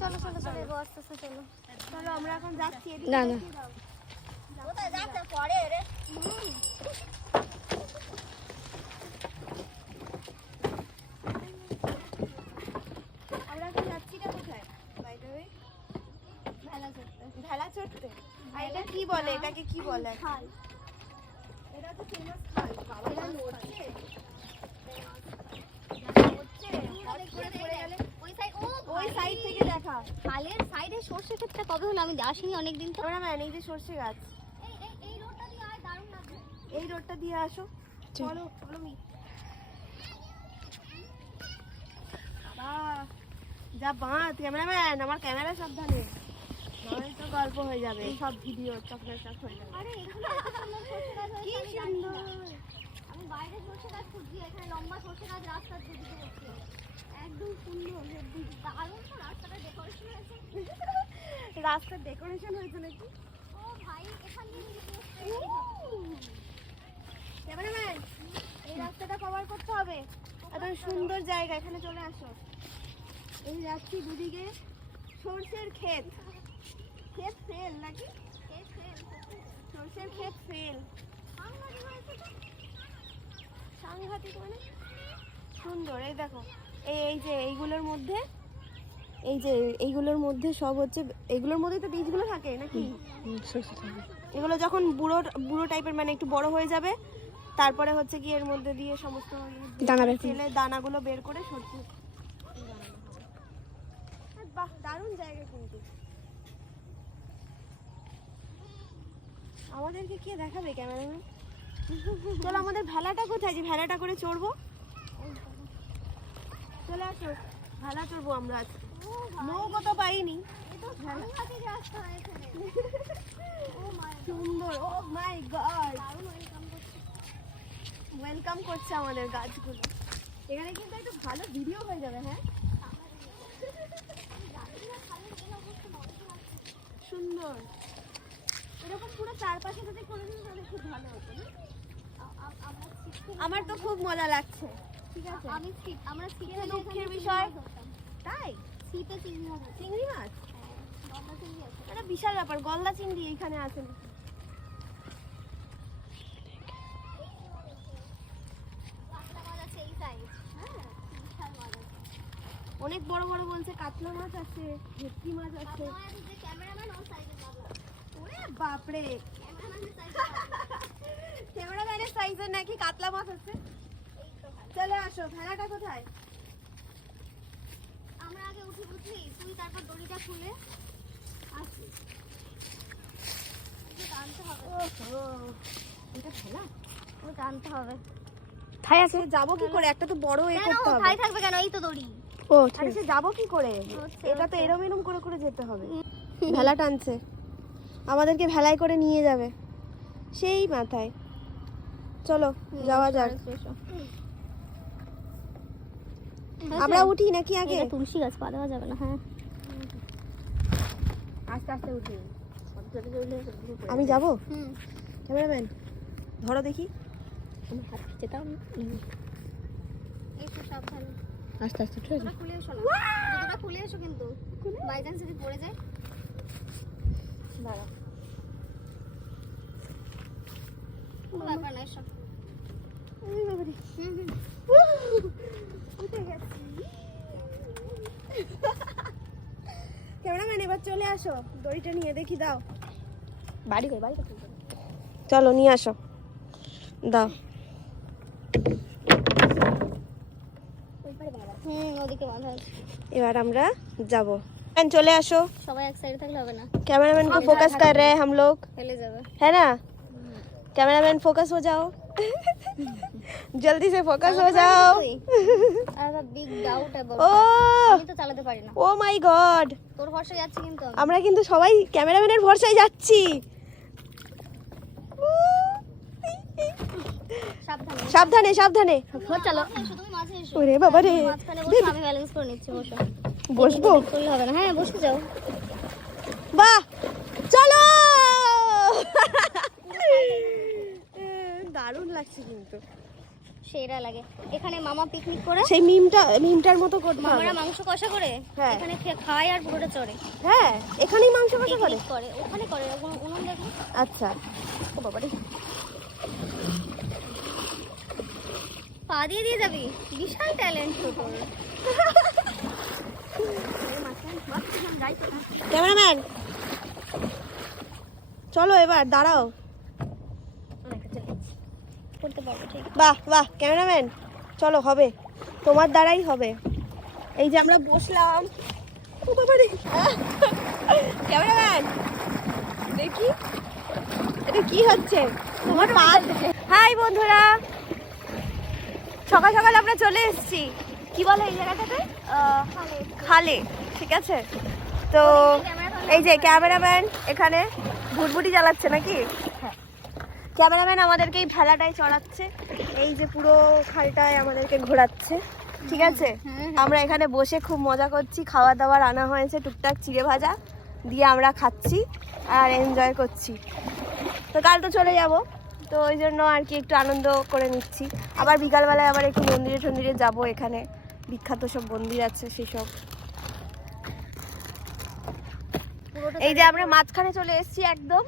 চলো চলো চলো এগো আস্তে আস্তে চলো চলো আমরা এখন যাচ্ছি এদিকে। না না কোথায় যাচ্ছে পরে রে আমরা এখন যাচ্ছি না কোথায় বাই দ্য ওয়ে? ভেলা চড়তে ভেলা চড়তে। আর এটা কি বলে, এটাকে কি বলে? খাল এটা তো ফেমাস খাল। বাবা এটা নড়ছে। ওই সাইড থেকে দেখা। খালের সাইডে সর্ষে ক্ষেতটা কবে হলো আমি আসিনি অনেকদিন তো ওরা ম্যান এই যে সর্ষে গাছ, এই রোডটা দিয়ে আয় দারুণ লাগবে এই রোডটা দিয়ে আসো। চলো চলো মি। বাহ যা বাঁধ ক্যামেরাম্যান, আমার ক্যামেরা সাবধানে, নাহলে তো গল্প হয়ে যাবে, সব ভিডিও চকলেট চক হয়ে যাবে। আরে এখানে এত সুন্দর সর্ষে গাছ হয়েছে কি আমি জানি না। সুন্দর। আমি বাইরে সর্ষে গাছ খুঁজছি, এখানে লম্বা সর্ষে গাছ রাস্তার দুদিকে হচ্ছে একদম সুন্দর দারুণ তো রাস্তাটা ডেকোরেশন হয়েছে রাস্তার ডেকোরেশন হয়েছে নাকি? ও ভাই এখান দিয়ে ক্যামেরাম্যান এই রাস্তাটা কভার করতে হবে, এত সুন্দর জায়গা, এখানে চলে আসো। এই যাচ্ছি দুদিকে সরষের ক্ষেত, ক্ষেত ফেল নাকি সরষের ক্ষেত ফেল, সাংঘাতিক মানে সুন্দর। এই দেখো এই যে এইগুলোর মধ্যে, এই যে এইগুলোর মধ্যে সব হচ্ছে, এইগুলোর মধ্যে তো বীজগুলো থাকে নাকি? এগুলো যখন বুড়ো বুড়ো টাইপের মানে একটু বড় হয়ে যাবে, তারপরে হচ্ছে কি এর মধ্যে দিয়ে সমস্ত ছেলে দানাগুলো বের করে সরষে। বাহ দারুণ জায়গা কিন্তু। আমাদেরকে কে দেখাবে ক্যামেরাম্যান? চলো আমাদের ভেলাটা কোথায়, যে ভেলাটা করে চড়বো? চলে আসো, ভেলা চড়বো আমরা আজকে। নৌকো তো পাইনি, সুন্দর। ও মাই গড, ওয়েলকাম করছে আমাদের গাছগুলো। এখানে কিন্তু একটু ভালো ভিডিও হয়ে যাবে। হ্যাঁ সুন্দর, এরকম পুরো চারপাশে যদি করে দিন তাহলে খুব ভালো হতো না? আমার তো খুব মজা লাগছে। ঠিক আছে, আমরা কিন্তু দুঃখের বিষয়, তাই শীতে চিংড়ি মাছ আছে। চিংড়ি মাছ গলদা চিংড়ি আছে। এটা বিশাল ব্যাপার, গলদা চিংড়ি এখানে আছে না? কাতলা মাছ আছে এই সাইজ। হ্যাঁ বিশাল মাছ আছে। অনেক বড় বড় বলছে, কাতলা মাছ আছে, ভেটকি মাছ আছে। কাতলা মাছ যে ক্যামেরাম্যান ওর সাইজের কাতলা। ওরে বাপরে, ক্যামেরাম্যানের সাইজের ক্যামেরাম্যানের সাইজের নাকি কাতলা মাছ আছে? এই তো ভাই। চলে আসো, ভেলাটা কোথায়? আমরা আগে উঠি বুঝলি, তুই তারপর দড়িটা খুলে আসবি। টানতে হবে, ওহো, এটা ভেলা? ও টানতে হবে। ঠাই আছে? যাবো কি করে? একটা তো বড় এ কেন করতে হবে। ঠাই থাকবে কেন? এই তো দড়ি। ও আরে সে যাবো কি করে? এটা তো এরম এরম করে করে যেতে হবে। ভেলা টানছে, আমাদেরকে ভেলায় করে নিয়ে যাবে সেই মাথায়। চলো যাওয়া যাক। আমরা উঠি নাকি আগে? তুলসী গাছ পা দেওয়া যাবে না। হ্যাঁ আস্তে আস্তে উঠি। আমি যাবো? ক্যামেরাম্যান ধরো দেখি। আমি হাত যেতাম এই তো সাবধানে আস্তে আস্তে উঠে জুতোটা খুলে এসো না, জুতোটা খুলে এসো কিন্তু বাই চান্স যদি পড়ে যায়। দাঁড়া, কোনো ব্যাপার না, এসো। উঠে গেছি। ক্যামেরাম্যান এবার চলে আসো, দড়িটা নিয়ে দেখি, দাও। বাড়ি করে বাড়ি করে চলো নিয়ে আসো, দাও। ওদিকে বাঁধা আছে। এবার আমরা যাব। চলে আসো, সবাই এক সাইডে থাকলে হবে না, कैमरामैन को फोकस कर रहे हैं हम लोग, ফেলে যাবে। है ना? कैमरामैन फोकस हो जाओ, जल्दी से फोकस हो जाओ। আর বিগ ডাউট অ্যাবাউট, ও আমি তো চালাতে পারি না। ও মাই গড, তোর ভরসা যাচ্ছে কিন্তু আমি। আমরা কিন্তু সবাই ক্যামেরাম্যানের ভরসায় যাচ্ছি। সাবধানে সাবধানে সাবধানে, চলো। এসো তুমি মাঝে এসো। ওরে বাবা রে, মাঝখানে বসো, আমি ব্যালেন্স করে নিচ্ছি, বসো। বসবো? করলে হবে না, হ্যাঁ বসে যাও। বাহ চলো, দারুণ লাগছে কিন্তু। সেরা লাগে। এখানে মামা পিকনিক করে, সেই মিমটার মতো করতে হবে। মামারা মাংস কষা করে হ্যাঁ। এখানে খায় আর পুরোটা চড়ে। হ্যাঁ, এখানেই মাংস কষা করে। পিকনিক করে ওখানে করে, উনুন দেখো। আচ্ছা, ও বাবা রে, পা দিয়ে দিয়ে যাবি, বিশাল ট্যালেন্ট তো তোর। ক্যামেরাম্যান চলো এবার দাঁড়াও। করতে পারবো ঠিক। বাহ বাহ, ক্যামেরাম্যান চলো, হবে, তোমার দ্বারাই হবে। এই যে আমরা বসলাম, ও বাবা রে, ক্যামেরাম্যান দেখি এটা কি হচ্ছে তোমার পা। হাই বন্ধুরা, সকাল সকাল আমরা চলে এসেছি, কি বলে এই জায়গাটাতে, খালে, ঠিক আছে। তো এই যে ক্যামেরাম্যান এখানে ভুটভুটি চালাচ্ছে নাকি? ক্যামেরাম্যান আমাদেরকে এই ভেলাটায় চড়াচ্ছে, এই যে পুরো খালটায় আমাদেরকে ঘোরাচ্ছে, ঠিক আছে। আমরা এখানে বসে খুব মজা করছি, খাওয়া দাওয়ার আনা হয়েছে টুকটাক চিড়ে ভাজা দিয়ে আমরা খাচ্ছি আর এনজয় করছি। তো কাল তো চলে যাব, তো ওই জন্য আর কি একটু আনন্দ করে নিচ্ছি। আবার বিকালবেলায় আবার একটু মন্দিরে টন্দিরে যাবো, এখানে বিখ্যাত সব মন্দির আছে সেসব। এই যে আমরা মাঝখানে চলে এসেছি একদম।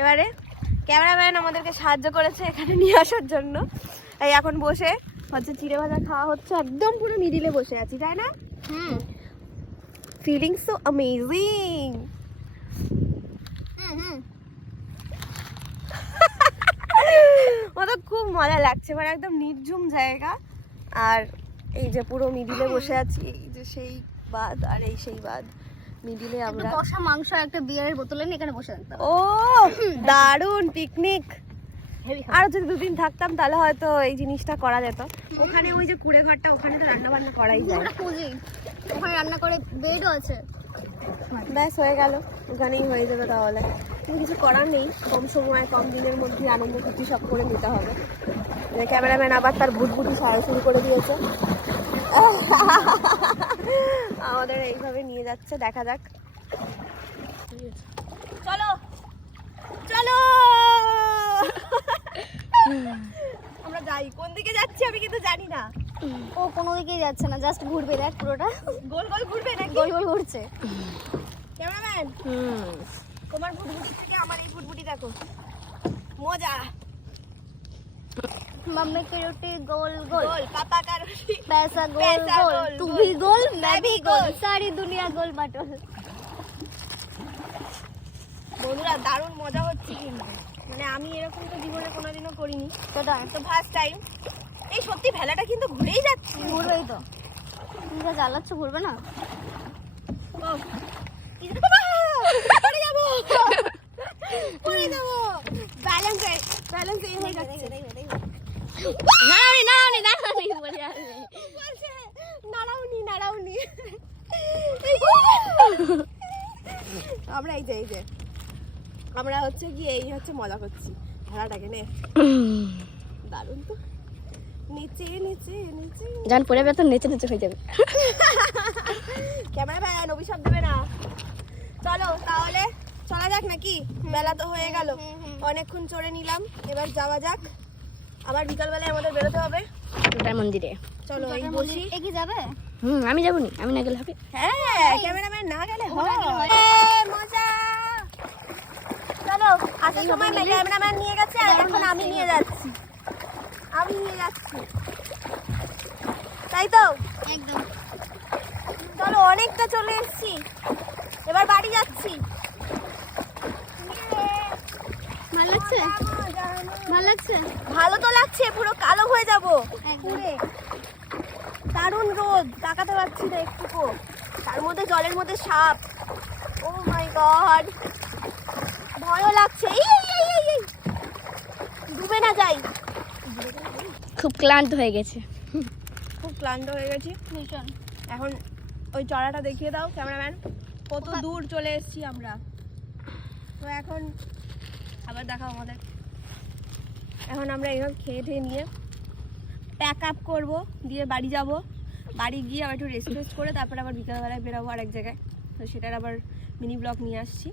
এবারে ক্যামেরাম্যান আমাদেরকে সাহায্য করেছে এখানে নিয়ে আসার জন্য। এই এখন বসে হচ্ছে চিড়ে ভাজা খাওয়া হচ্ছে, একদম পুরো মিডিলে বসে আছি, তাই না? Feeling so amazing. তো খুব মজা লাগছে, মানে একদম নির্ঝুম জায়গা, আর এই যে পুরো মিডিলে বসে আছি, এই যে সেই বাঁধ আর এই সেই বাঁধ, মিডিলে আমরা কষা মাংস একটা বিয়ারের বোতলে নিয়ে এখানে বসে থাকতাম। ও দারুণ পিকনিক। আর যদি দুদিন থাকতাম তাহলে হয়তো এই জিনিসটা করা যেত। ওখানে ওই যে কুড়ে ঘরটা, ওখানে তো রান্না বান্না করাই যায়। আমরা খুঁজি, ওখানে রান্না করে বেডও আছে। ব্যাস হয়ে গেল, ওখানেই হয়ে যাবে তাহলে। কিন্তু কিছু করার নেই, কম সময় কম দিনের মধ্যে আনন্দ কিছু সব করে নিতে হবে। ক্যামেরাম্যান আবার তার ভুটভুটি সারা শুরু করে দিয়েছে, আমাদের এইভাবে নিয়ে যাচ্ছে, দেখা যাক। চলো চলো আমরা যাই। কোন দিকে যাচ্ছি আমি কিন্তু জানি না। ও কোনো দিকেই যাচ্ছে না, জাস্ট ঘুরবে, দেখ পুরোটা গোল গোল ঘুরবে নাকি? গোল গোল ঘুরছে। ক্যামেরাম্যান তোমার ভুটভুটি থেকে আমার এই ভুটভুটি দেখো, মজা। मम्मी की रोटी गोल गोल, गोल पापा का रोटी पैसा गोल पैसा गोल, गोल, तू गोल, भी गोल मैं मैं भी भी गोल, गोल। सारी दुनिया गोल बाटोल। বন্ধুরা দারুণ মজা হচ্ছে কিন্তু, মানে আমি এরকম তো জীবনে কোনোদিনও করিনি, সেটা তো ফার্স্ট টাইম। এই সত্যি ভেলাটা কিন্তু ঘুরেই যাচ্ছে। ঘুরবেই তো, তুমি যা জ্বালাচ্ছ ঘুরবে না। পড়ে যাবো, পড়ে যাবো, ব্যালেন্স এই হয়ে যাচ্ছে। নাড়াউনি নাড়াউনি। আমরা এই যে আমরা হচ্ছে কি এই হচ্ছে মজা করছি ভেড়াটাকে নে। দারুণ তো, নিচে নিচে নিচে জান পড়ে যাবে তো নিচে নিচে হয়ে যাবে। ক্যামেরাম্যান অভিশাপ দেবে না। চলো তাহলে চলা যাক নাকি, বেলা তো হয়ে গেল, অনেকক্ষণ চড়ে নিলাম, এবার যাওয়া যাক। আবার বিকালবেলায় আমাদের বেরোতে হবে ওটার মন্দিরে। চলো এই বসি। এগিয়ে যাবে? আমি যাবো নি, আমি না গেলে হবে? হ্যাঁ, ক্যামেরাম্যান না গেলে হয়। মজা। চলো, আসার সময় ক্যামেরাম্যান নিয়ে গেছে আর এখন আমি নিয়ে যাচ্ছি, তাই তো? একদম। চলো অনেকটা চলে এসেছি, এবার বাড়ি যাচ্ছি। ভালো লাগছে? ভালো লাগছে? ভালো তো লাগছে, পুরো কালো হয়ে যাবো একদম। পুরে। দারুণ রোদ, তাকাতে পারছি না একটুকু, তার মধ্যে জলের মধ্যে সাপ। ও মাই গড, ভয়ও লাগছে। এই ডুবে না যাই। খুব ক্লান্ত হয়ে গেছে। খুব ক্লান্ত হয়ে গেছি ভীষণ। এখন। ওই চড়াটা দেখিয়ে দাও ক্যামেরাম্যান, কত দূর চলে এসেছি আমরা। তো এখন আবার দেখাও আমাদের। এখন আমরা এইভাবে খেয়ে ঠেয়ে নিয়ে প্যাক আপ করবো, দিয়ে বাড়ি যাব। বাড়ি গিয়ে আবার একটু রেস্ট করে তারপর আবার বিকালবেলায় বেরাবো আরেক জায়গায়, তো সেটার আবার মিনি ব্লগ নিয়ে আসছি।